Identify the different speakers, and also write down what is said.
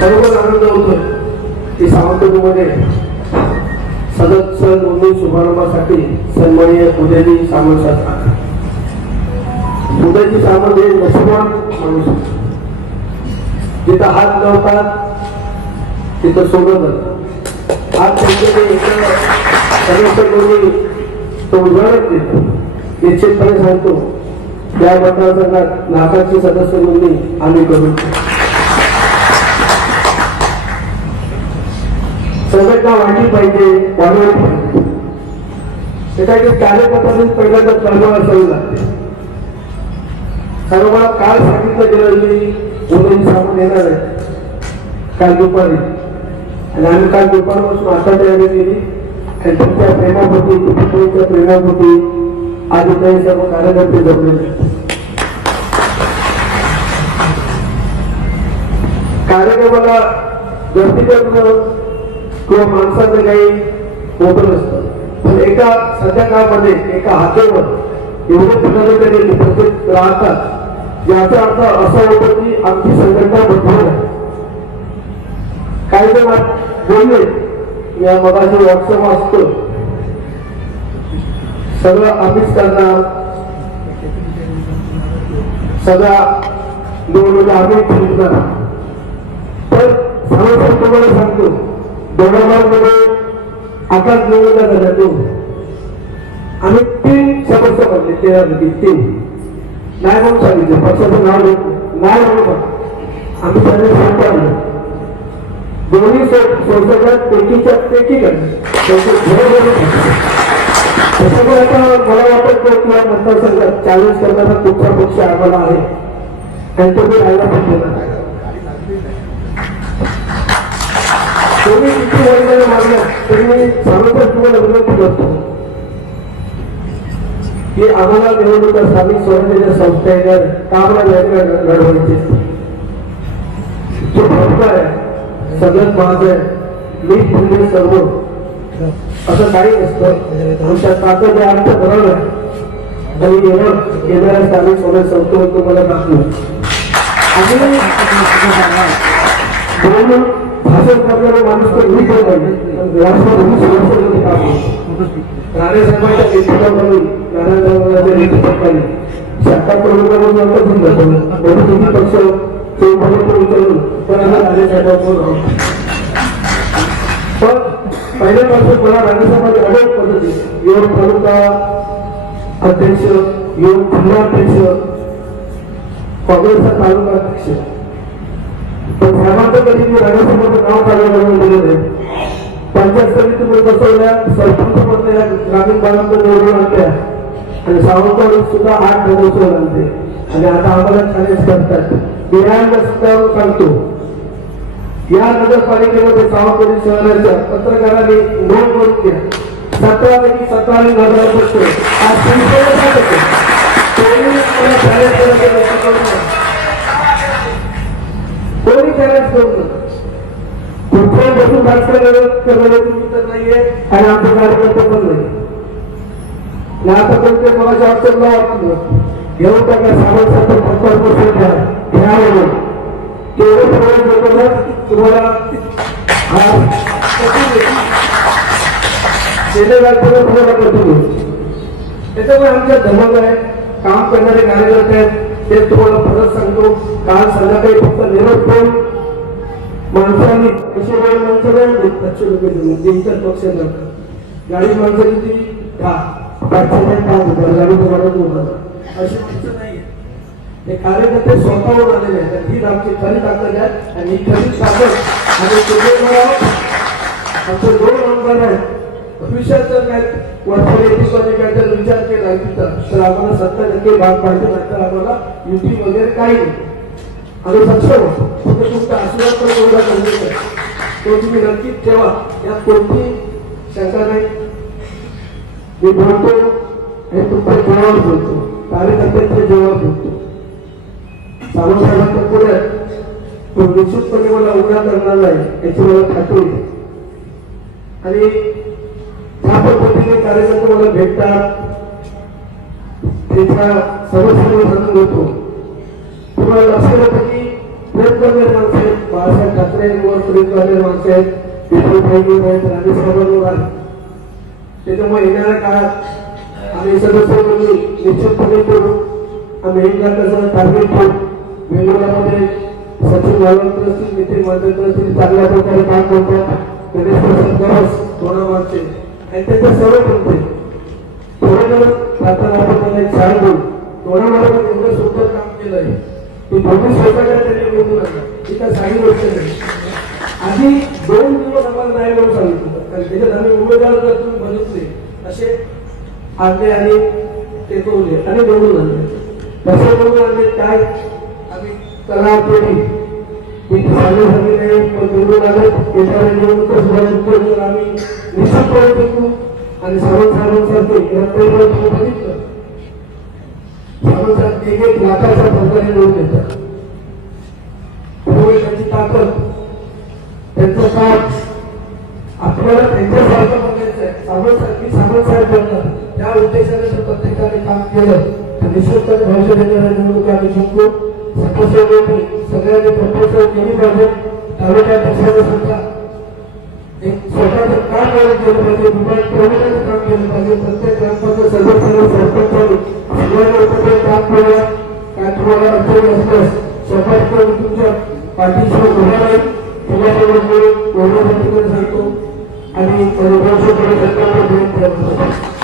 Speaker 1: खरोखर आनंद होतोय. की सावंतपूरमध्ये सदत सण नोंदणी शुभारंभासाठी सन्माननीय उदयजी सामंत साहेब उदयजी सामंत हे नशिबान माणूस आहे. जिथं हात लावतात तिथं सोडत आज त्यांच्याकडे सदस्य कोणी तो उदाहरण देतो. निश्चितपणे सांगतो त्या मतदारसंघात नाकाची सदस्य नोंदणी आम्ही करू संघटना वाढली पाहिजे वाढवली पाहिजे. त्यासाठी कार्यकर्त्यांनी पहिल्यांदा कळवळ असावी लागते कारण मला काल सांगितलं गेलं मी उद्या सामोर येणार आहे. काल दुपारी. आणि आम्ही काल दुपारपासून आता तयारी केली. आणि तुमच्या प्रेमापोटी तुमच्या प्रेमापोटी आज काही सर्व कार्यकर्ते जमले कार्यक्रमाला गर्दी करणं किंवा माणसाचं काही मोठं नसतं. पण एका सध्या काळामध्ये एका हातेवर एवढे पदाधिकारी उपस्थित राहतात याचा अर्थ असा होतो की आमची संघटना बदलून आहे. काही जण बोलले या मगाशी व्हॉट्सअप असतो सगळं आम्हीच करणार. सगळा निवडणूक म्हणजे आम्ही जिंकणार. तर सर्वप्रथम तुम्हाला सांगतो दोडामार्गमध्ये आकाश निवडला झाला तो आम्ही तीन समस्या बनले तेरा पैकी तीन. नाही म्हणून सांगितलं पक्षाचं नाव नको. नाही म्हणून आम्ही त्यांना सांगतो दोन्ही संसदात पैकीच्या पैकी त्याच्यामुळे आता मला वाटत नाही किंवा मतदारसंघात चॅलेंज करणारा कुठचा पक्ष आम्हाला आहे. त्यांच्याकडे राहायला पण देणार नाही तुम्ही किती वडिलांना मागल्या तरी मी सर्वप्रथम तुम्हाला विनंती करतो की आम्हाला निवडणुका स्थानिक स्वराज्याच्या संस्थेने येणार का वेगळ्या लढवायचे जो फरक आहे सगळ्यात माझं आहे मी म्हणजे सर्व. असं काही नसतं. आमच्या ताकद आहे आमच्या बरोबर आहे. आणि एवढं येणाऱ्या स्थानिक स्वराज्य संस्थेवर तुम्हाला दाखवू. आणि भाषण करणारा माणूस तर मी पण पाहिजे पण राष्ट्रपती सुरक्षेसाठी काम नेतृत्वाखाली नारायणरावांच्या नेतृत्वाखाली उचलून म्हणजे पण आता पण पहिल्यापासून मला अनेक पद्धती. योग तालुका अध्यक्ष युवक जिल्हाध्यक्ष काँग्रेसचा तालुका अध्यक्ष. पण साहेबांचं कधी मी राजसभेचं नाव चालू काढलं दिले नाही. पंचायत समितीमध्ये बसवल्या सरपंच मधल्या ग्रामीण भागात निवडून आणल्या. आणि सावंतवाड सुद्धा आठ नगरसेवक आणते आणि आता आम्हाला चॅलेंज करतात. बिहारला सुद्धा सांगतो या नगरपालिकेमध्ये सावंतवाडी शहराच्या पत्रकारांनी नोंद करून घ्या. सतरा पैकी सतरा नगर बसतो आज संसदेचा करायचं नसतं करू नका. बसून भाजपा करणारे तुम्ही तर नाहीये आणि आमचे कार्यकर्ते पण नाही. आणि आता पण ते मला व्हॉट्सअपला वाटलं. घेऊन टाका सावंत सारखं पप्पा बसून घ्या. घ्या म्हणून. तेवढे सगळे लोकांना तुम्हाला गेले राज्याला तुम्हाला करतो त्याच्यामुळे आमच्या धमक आहे काम करणारे कार्यकर्ते आहेत ते तुम्हाला परत सांगतो. काल संध्याकाळी फक्त निरोप ठेवून माणसाने पैसे वेळ माणसं नाही? पाचशे रुपये देऊन तीनचार पक्ष नका गाडी माणसाने ती दहा पाचशे दहा हजार गाडी तुम्हाला दोन हजार अशी माणसं नाही हे कार्यकर्ते स्वतःवर आलेले आहेत. ही आमची खरी ताकद आहे आणि ही खरी ताकद आणि तुम्ही आमचे दोन आमदार आहेत. भविष्यात जर काय वर्षाला एकवीसवाने काय जर विचार केला तर आम्हाला सत्तर टक्के भाग पाहिजे नंतर आम्हाला युती वगैरे काही नाही. आणि सक्षम होतो तुमचा आशीर्वाद पण एवढा गरजेचा आहे तो तुम्ही नक्कीच ठेवा. यात कोणती शंका नाही. मी बोलतो हे तुमच्या जेव्हा बोलतो. कार्यकर्त्यांच्या जेव्हा बोलतो. सावंतसाहेबांच्या पुढे तो निश्चितपणे मला उघडा करणार नाही याची मला खात्री आणि त्या पद्धतीने कार्यकर्ते मला भेटतात. त्याच्या समस्यांवर जाणून घेतो तुम्हाला लक्षात येतं की प्रेम करणारे माणसं आहेत बाळासाहेब ठाकरेंवर प्रेम करणारे माणसं आहेत विठ्ठल आहेत राणी साहेबांवर आहेत. त्याच्यामुळे येणाऱ्या काळात आम्ही सदस्य निश्चितपणे करू आम्ही एक लाखाचं टार्गेट ठेवू. वेगवेगळ्यामध्ये सचिन वाळवंकर असतील नितीन मांजरकर असतील चांगल्या प्रकारे काम करतात. गणेश प्रसाद गरज तोडामागचे आणि त्याच्या सर्व पंथे थोडं प्रार्थना आपण त्यांना एक छान बोल तोडामार्गात एवढं सुंदर काम केलं आहे. की दोन्ही म्हणजे स्वतःकडे त्यांनी निवडून आणलं ही काय साधी गोष्ट नाही. आधी दोन दिवस आम्हाला नाही म्हणून सांगितलं. कारण त्याच्यात आम्ही उमेदवार जर तुम्ही बघितले असे आणले आणि ते तोडले. आणि निवडून आणले तसे म्हणून आणले काय? आम्ही कला केली झाले पण निवडून आले आम्ही निश्चितपणे आणि सावंत साहेबांसारखे रत्नागिरीवर बघितलं. एक एक फरकाने निवडून येतात त्यामुळे त्यांची ताकद त्यांचं साथ आपल्याला त्यांच्यासारखं बघायचं आहे. सावंत साहेब बनणार त्या उद्देशाने जर प्रत्येकाने काम केलं. तर निश्चितपणे भविष्य देणाऱ्या निवडणूक आम्ही जिंकू. सभासदांनी सगळ्यांनी प्रपोजल केली पाहिजे. तालुक्या पक्षाने सुद्धा एक स्वतःचं काम वगैरे केलं पाहिजे. विभाग प्रमुखाचं काम केलं पाहिजे. प्रत्येक ग्रामपंचायत सदस्याने सरपंचाने सगळ्यांना काम करूया तुम्हाला अडचणी असल्यास करून तुमच्या पाठीशी उभा राहील. सांगतो. आणि परिभाषेकडे सरकारला भेट